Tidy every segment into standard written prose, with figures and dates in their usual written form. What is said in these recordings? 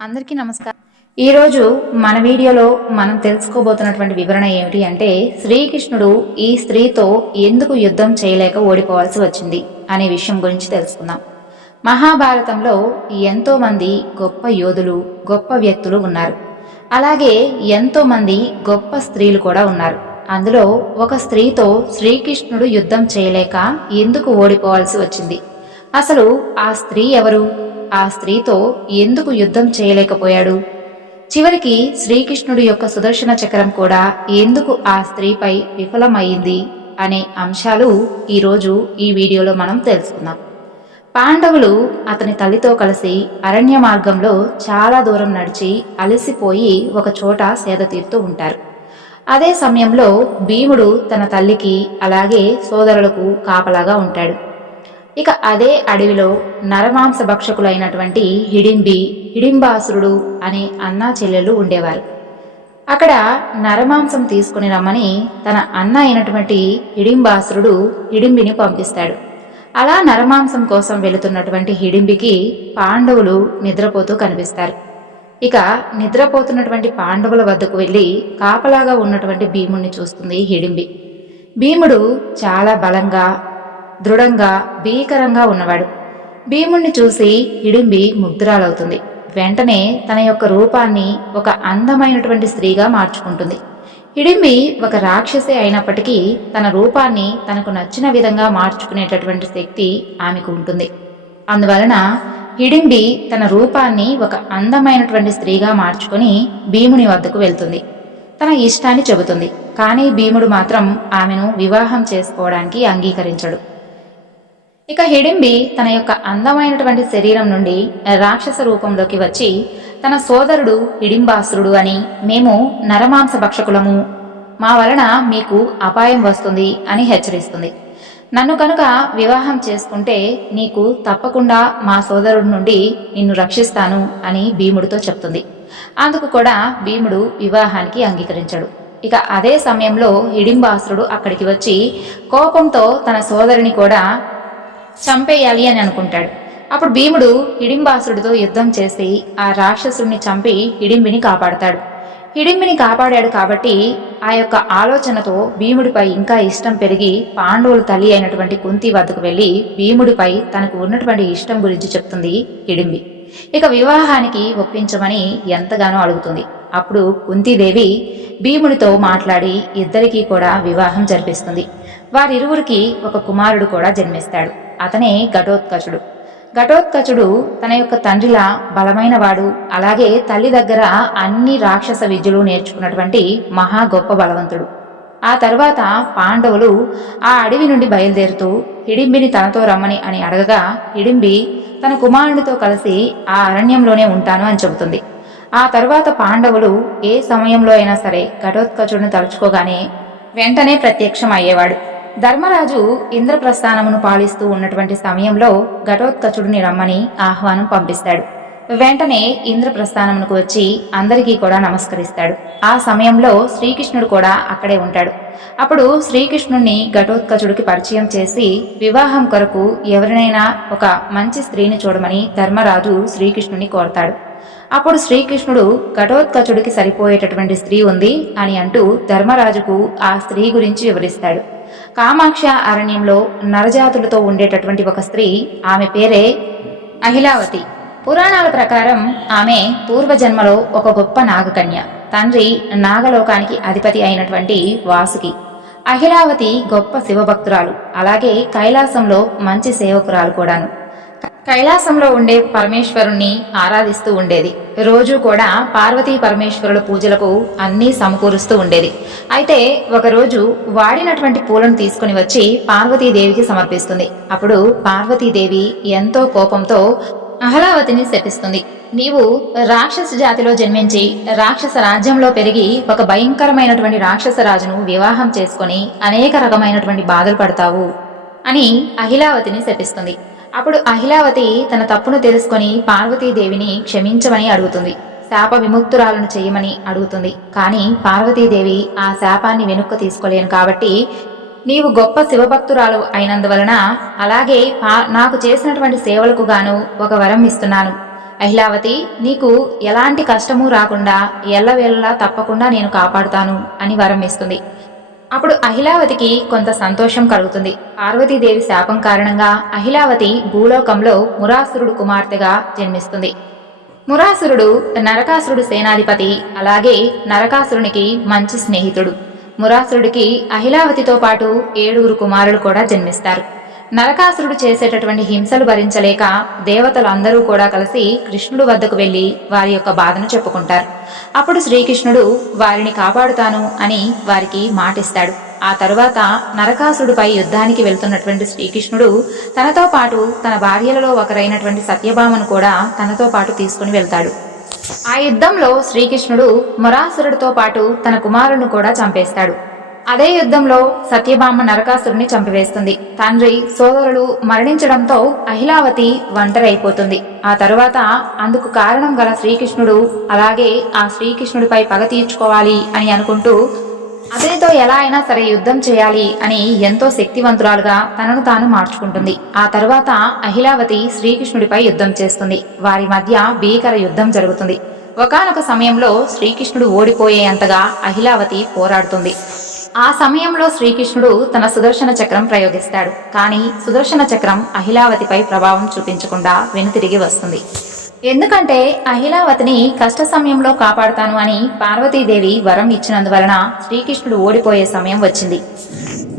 అందరికీ నమస్కారం. ఈరోజు మన వీడియోలో మనం తెలుసుకోబోతున్నటువంటి వివరణ ఏమిటి అంటే శ్రీకృష్ణుడు ఈ స్త్రీతో ఎందుకు యుద్ధం చేయలేక ఓడిపోవాల్సి వచ్చింది అనే విషయం గురించి తెలుసుకుందాం. మహాభారతంలో ఎంతో మంది గొప్ప యోధులు, గొప్ప వ్యక్తులు ఉన్నారు. అలాగే ఎంతో మంది గొప్ప స్త్రీలు కూడా ఉన్నారు. అందులో ఒక స్త్రీతో శ్రీకృష్ణుడు యుద్ధం చేయలేక ఎందుకు ఓడిపోవాల్సి వచ్చింది? అసలు ఆ స్త్రీ ఎవరు? ఆ స్త్రీతో ఎందుకు యుద్ధం చేయలేకపోయాడు? చివరికి శ్రీకృష్ణుడి యొక్క సుదర్శన చక్రం కూడా ఎందుకు ఆ స్త్రీపై విఫలమయ్యింది అనే అంశాలు ఈరోజు ఈ వీడియోలో మనం తెలుసుకుందాం. పాండవులు అతని తల్లితో కలిసి అరణ్య మార్గంలో చాలా దూరం నడిచి అలసిపోయి ఒక చోట సేద తీరుతూ ఉంటారు. అదే సమయంలో భీముడు తన తల్లికి అలాగే సోదరులకు కాపలాగా ఉంటాడు. ఇక అదే అడవిలో నరమాంస భక్షకులైనటువంటి హిడింబాసురుడు అనే అన్నా చెల్లెలు ఉండేవారు. అక్కడ నరమాంసం తీసుకుని రమ్మని తన అన్న అయినటువంటి హిడింబాసురుడు హిడింబిని పంపిస్తాడు. అలా నరమాంసం కోసం వెళుతున్నటువంటి హిడింబికి పాండవులు నిద్రపోతూ కనిపిస్తారు. ఇక నిద్రపోతున్నటువంటి పాండవుల వద్దకు వెళ్లి కాపలాగా ఉన్నటువంటి భీముడిని చూస్తుంది హిడింబి. భీముడు చాలా బలంగా, దృఢంగా, భీకరంగా ఉన్నవాడు. భీముణ్ణి చూసి హిడింబి ముగ్ధురాలవుతుంది. వెంటనే తన యొక్క రూపాన్ని ఒక అందమైనటువంటి స్త్రీగా మార్చుకుంటుంది. హిడింబి ఒక రాక్షసి అయినప్పటికీ తన రూపాన్ని తనకు నచ్చిన విధంగా మార్చుకునేటటువంటి శక్తి ఆమెకు ఉంటుంది. అందువలన హిడింబి తన రూపాన్ని ఒక అందమైనటువంటి స్త్రీగా మార్చుకొని భీముని వద్దకు వెళ్తుంది. తన ఇష్టాన్ని చెబుతుంది. కానీ భీముడు మాత్రం ఆమెను వివాహం చేసుకోవడానికి అంగీకరించడు. ఇక హిడింబి తన యొక్క అందమైనటువంటి శరీరం నుండి రాక్షస రూపంలోకి వచ్చి తన సోదరుడు హిడింబాసురుడు అని, మేము నరమాంస భక్షకులము, మా వలన మీకు అపాయం వస్తుంది అని హెచ్చరిస్తుంది. నన్ను కనుక వివాహం చేసుకుంటే నీకు తప్పకుండా మా సోదరుడి నుండి నిన్ను రక్షిస్తాను అని భీముడితో చెప్తుంది. అందుకు కూడా భీముడు వివాహానికి అంగీకరించాడు. ఇక అదే సమయంలో హిడింబాసురుడు అక్కడికి వచ్చి కోపంతో తన సోదరుని కూడా చంపేయాలి అని అనుకుంటాడు. అప్పుడు భీముడు హిడింబాసురుడితో యుద్ధం చేసి ఆ రాక్షసుడిని చంపి హిడింబిని కాపాడతాడు. హిడింబిని కాపాడాడు కాబట్టి ఆ యొక్క ఆలోచనతో భీముడిపై ఇంకా ఇష్టం పెరిగి పాండవుల తల్లి అయినటువంటి కుంతి వద్దకు వెళ్లి భీముడిపై తనకు ఉన్నటువంటి ఇష్టం గురించి చెప్తుంది హిడింబి. ఇక వివాహానికి ఒప్పించమని ఎంతగానో అడుగుతుంది. అప్పుడు కుంతీదేవి భీముడితో మాట్లాడి ఇద్దరికీ కూడా వివాహం జరిపిస్తుంది. వారిరువురికి ఒక కుమారుడు కూడా జన్మిస్తాడు. అతనే ఘటోత్కచుడు. ఘటోత్కచుడు తన యొక్క తండ్రిలా బలమైన వాడు, అలాగే తల్లి దగ్గర అన్ని రాక్షస విద్యలు నేర్చుకున్నటువంటి మహా గొప్ప బలవంతుడు. ఆ తర్వాత పాండవులు ఆ అడవి నుండి బయలుదేరుతూ హిడింబిని తనతో రమ్మని అని అడగగా హిడింబి తన కుమారునితో కలిసి ఆ అరణ్యంలోనే ఉంటాను అని చెబుతుంది. ఆ తర్వాత పాండవులు ఏ సమయంలో అయినా సరే ఘటోత్కచుడిని తలుచుకోగానే వెంటనే ప్రత్యక్షం అయ్యేవాడు. ధర్మరాజు ఇంద్రప్రస్థానమును పాలిస్తూ ఉన్నటువంటి సమయంలో ఘటోత్కచుడిని రమ్మని ఆహ్వానం పంపిస్తాడు. వెంటనే ఇంద్రప్రస్థానమునకు వచ్చి అందరికీ కూడా నమస్కరిస్తాడు. ఆ సమయంలో శ్రీకృష్ణుడు కూడా అక్కడే ఉంటాడు. అప్పుడు శ్రీకృష్ణుణ్ణి ఘటోత్కచుడికి పరిచయం చేసి వివాహం కొరకు ఎవరినైనా ఒక మంచి స్త్రీని చూడమని ధర్మరాజు శ్రీకృష్ణుని కోరతాడు. అప్పుడు శ్రీకృష్ణుడు ఘటోత్కచుడికి సరిపోయేటటువంటి స్త్రీ ఉంది అని అంటూ ధర్మరాజుకు ఆ స్త్రీ గురించి వివరిస్తాడు. కామాక్ష అరణ్యంలో నరజాతులతో ఉండేటటువంటి ఒక స్త్రీ, ఆమె పేరే అహిలావతి. పురాణాల ప్రకారం ఆమె పూర్వజన్మలో ఒక గొప్ప నాగకన్య. తండ్రి నాగలోకానికి అధిపతి అయినటువంటి వాసుకి. అహిలావతి గొప్ప శివభక్తురాలు, అలాగే కైలాసంలో మంచి సేవకురాలు కూడాను. కైలాసంలో ఉండే పరమేశ్వరుణ్ణి ఆరాధిస్తూ ఉండేది. రోజు కూడా పార్వతీ పరమేశ్వరుల పూజలకు అన్నీ సమకూరుస్తూ ఉండేది. అయితే ఒకరోజు వాడినటువంటి పూలను తీసుకుని వచ్చి పార్వతీదేవికి సమర్పిస్తుంది. అప్పుడు పార్వతీదేవి ఎంతో కోపంతో అహలావతిని శపిస్తుంది. నీవు రాక్షస జాతిలో జన్మించి రాక్షస రాజ్యంలో పెరిగి ఒక భయంకరమైనటువంటి రాక్షస రాజును వివాహం చేసుకుని అనేక రకమైనటువంటి బాధలు పడతావు అని అహిలావతిని శపిస్తుంది. అప్పుడు అహిలావతి తన తప్పును తెలుసుకొని పార్వతీదేవిని క్షమించమని అడుగుతుంది. శాప విముక్తురాలను చేయమని అడుగుతుంది. కానీ పార్వతీదేవి ఆ శాపాన్ని వెనుక్కు తీసుకోలేను కాబట్టి నీవు గొప్ప శివభక్తురాలు అయినందువలన అలాగే నాకు చేసినటువంటి సేవలకు గాను ఒక వరం ఇస్తున్నాను. అహిలావతి, నీకు ఎలాంటి కష్టము రాకుండా ఎల్లవేళలా తప్పకుండా నేను కాపాడుతాను అని వరం ఇస్తుంది. అప్పుడు అహిలావతికి కొంత సంతోషం కలుగుతుంది. పార్వతీదేవి శాపం కారణంగా అహిలావతి భూలోకంలో మురాసురుడు కుమార్తెగా జన్మిస్తుంది. మురాసురుడు నరకాసురుడు సేనాధిపతి, అలాగే నరకాసురునికి మంచి స్నేహితుడు. మురాసురుడికి అహిలావతితో పాటు 7 కుమారులు కూడా జన్మిస్తారు. నరకాసురుడు చేసేటటువంటి హింసలు భరించలేక దేవతలందరూ కూడా కలిసి కృష్ణుడు వద్దకు వెళ్లి వారి యొక్క బాధను చెప్పుకుంటారు. అప్పుడు శ్రీకృష్ణుడు వారిని కాపాడుతాను అని వారికి మాటిస్తాడు. ఆ తరువాత నరకాసురుడిపై యుద్ధానికి వెళ్తున్నటువంటి శ్రీకృష్ణుడు తనతో పాటు తన భార్యలలో ఒకరైనటువంటి సత్యభామను కూడా తనతో పాటు తీసుకుని వెళ్తాడు. ఆ యుద్ధంలో శ్రీకృష్ణుడు మురాసురుడితో పాటు తన కుమారులను కూడా చంపేస్తాడు. అదే యుద్ధంలో సత్యభామ నరకాసురుని చంపివేస్తుంది. తండ్రి, సోదరులు మరణించడంతో అహిలావతి ఒంటరి అయిపోతుంది. ఆ తరువాత అందుకు కారణం గల శ్రీకృష్ణుడు అలాగే ఆ శ్రీకృష్ణుడిపై పగ తీర్చుకోవాలి అని అనుకుంటూ అతనితో ఎలా అయినా సరే యుద్ధం చేయాలి అని ఎంతో శక్తివంతురాలుగా తనను తాను మార్చుకుంటుంది. ఆ తరువాత అహిలావతి శ్రీకృష్ణుడిపై యుద్ధం చేస్తుంది. వారి మధ్య భీకర యుద్ధం జరుగుతుంది. ఒకానొక సమయంలో శ్రీకృష్ణుడు ఓడిపోయేంతగా అహిలావతి పోరాడుతుంది. ఆ సమయంలో శ్రీకృష్ణుడు తన సుదర్శన చక్రం ప్రయోగిస్తాడు. కానీ సుదర్శన చక్రం అహిలావతిపై ప్రభావం చూపించకుండా వెనుతిరిగి వస్తుంది. ఎందుకంటే అహిలావతిని కష్ట సమయంలో కాపాడుతాను అని పార్వతీదేవి వరం ఇచ్చినందువలన శ్రీకృష్ణుడు ఓడిపోయే సమయం వచ్చింది.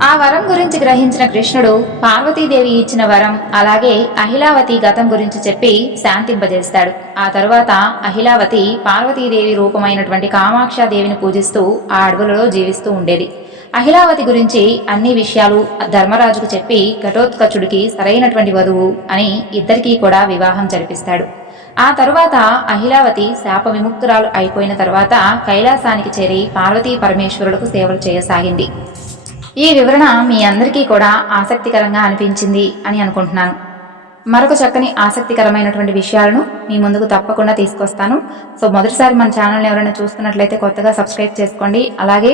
ఆ వరం గురించి గ్రహించిన కృష్ణుడు పార్వతీదేవి ఇచ్చిన వరం అలాగే అహిలావతి గతం గురించి చెప్పి శాంతింపజేస్తాడు. ఆ తరువాత అహిలావతి పార్వతీదేవి రూపమైనటువంటి కామాక్షాదేవిని పూజిస్తూ ఆ అడవులలో జీవిస్తూ ఉండేది. అహిలావతి గురించి అన్ని విషయాలు ధర్మరాజుకు చెప్పి ఘటోత్కచుడికి సరైనటువంటి వధువు అని ఇద్దరికీ కూడా వివాహం జరిపిస్తాడు. ఆ తరువాత అహిలావతి శాప విముక్తురాలు అయిపోయిన తర్వాత కైలాసానికి చేరి పార్వతీ పరమేశ్వరులకు సేవలు చేయసాగింది. ఈ వివరణ మీ అందరికీ కూడా ఆసక్తికరంగా అనిపించింది అని అనుకుంటున్నాను. మరొక చక్కని ఆసక్తికరమైనటువంటి విషయాలను మీ ముందుకు తప్పకుండా తీసుకొస్తాను. సో మొదటిసారి మన ఛానల్ని ఎవరైనా చూస్తున్నట్లయితే కొత్తగా సబ్స్క్రైబ్ చేసుకోండి. అలాగే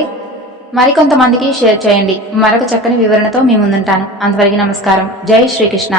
మరికొంతమందికి షేర్ చేయండి. మరొక చక్కని వివరణతో మీ ముందుంటాను. అంతవరకు నమస్కారం. జై శ్రీకృష్ణ.